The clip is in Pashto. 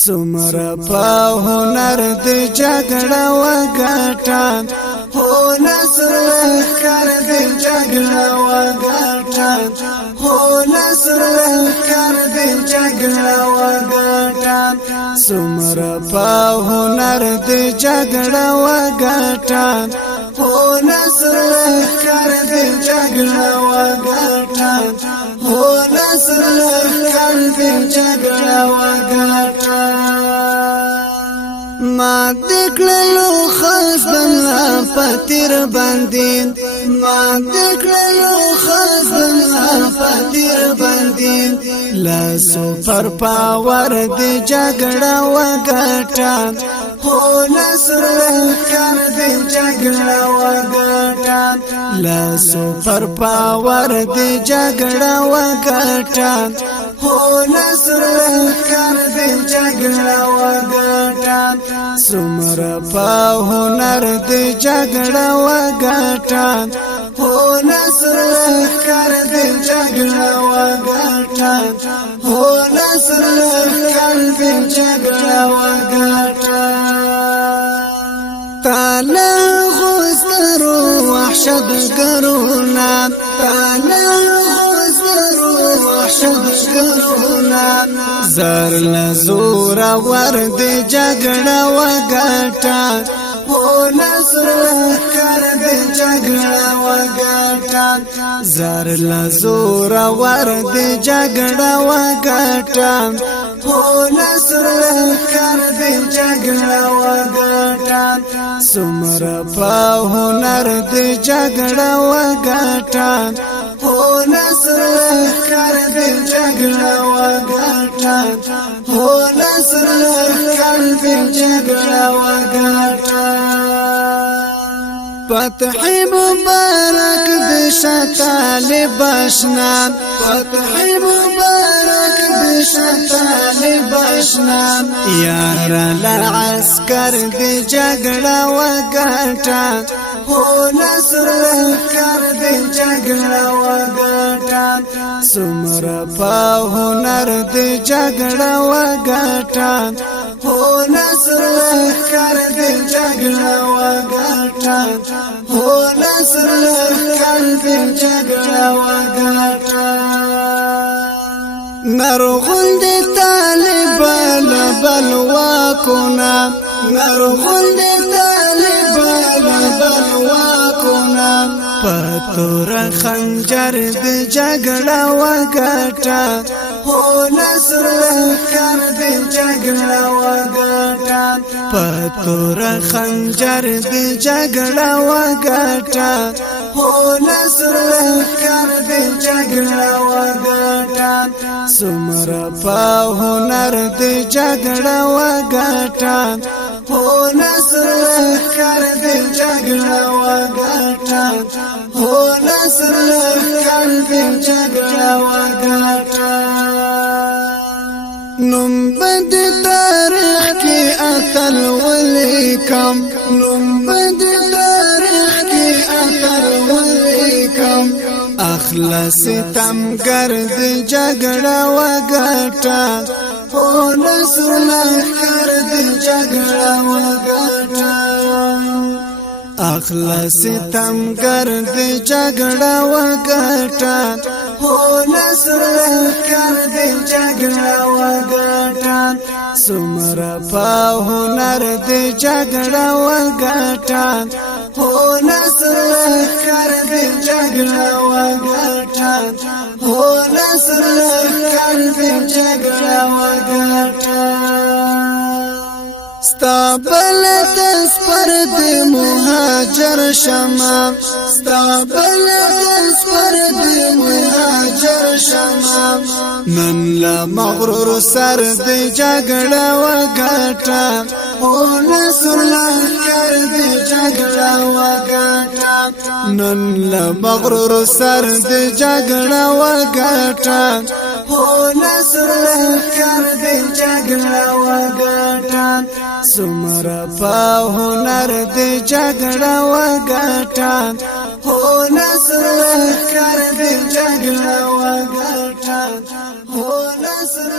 سمرا په هنر د جګړه وګټه هو نصر کار د جګړه وګټه هو نصر کار د جګړه وګټه سمرا په هنر د جګړه وګټه هو نصر کار د جګړه وګټه هو نصر کار د جګړه وګټه ما دکلو خزن پتیر بندین ما دکلو خزن پتیر بندین لاسو پر پاور دی جګړه وګټه هو نصر کار دی جګړه وګټه لاسو پر پاور دی جګړه وګټه هو نصر کار دی جګړه وګټه سمرا په هنر دی جګړه وګټه هو نصر کار دی جګړه وګټه هو نصر کار دی جګړه وګټه تعالی غوسترو وحشت ګرونا تعالی غوسترو وحشت ګرونا زر لزور ور دی جګړه وګټه هو نصر کار دی جګړه وګټه زر لزور ور دی جګړه وګټه هو نصر کار دی جګړه وګټه سمرا په هنر دی جګړه وګټه هو نصر کار دی جګړه وګټه هو نصر کار دی جګړه وګټه فتح مبارک د شتال بشنا فتح مبارک د شتال بشنا یار لعسكر د جګړه وګټه هو نصر کار د جګړه وګټه سمرا په هنر د جګړه وګټه هو نصر کار د جګړه وګټه هو نصر کار د جګړه وګټه نرغل د طالب بلوا کونا نرغل د طالب بلوا کونا پتور خنجر د جګړه وګټه هو نصر کار د جګړه وګټه پتور خنجر د جګړه وګټه هو نصر کار د جګړه وګټه سمرا په هنر د جګړه وګټه هو نصر کار د جګړه وګټه هو نصر کار د جګړه وګټه نوم بد تاریخ کې اتل ولیکم نوم بد تاریخ کې اتل ولیکم اخلاص تمګر د جګړه وګټه هو نصر کار د جګړه وګټه اخلاص تمګر د جګړه وګټه هو نصر کار د جګړه وګټه سمرا په هنر د جګړه وګټه هو نصر کار د جګړه وګټه هو نصر کار د جګړه وګټه ستابل تسپر د مهاجر شمع ستابل تسپر د مهاجر شمع نن لا مغرور سر د جګړه وګټه هو نصر کار د جګړه وګټه نن لا مغرور سر د جګړه وګټه هو نصر کار د جګړه وګټه سمرا په هنر د جګړه وګټه هو نصر کار د جګړه وګټه هو نصر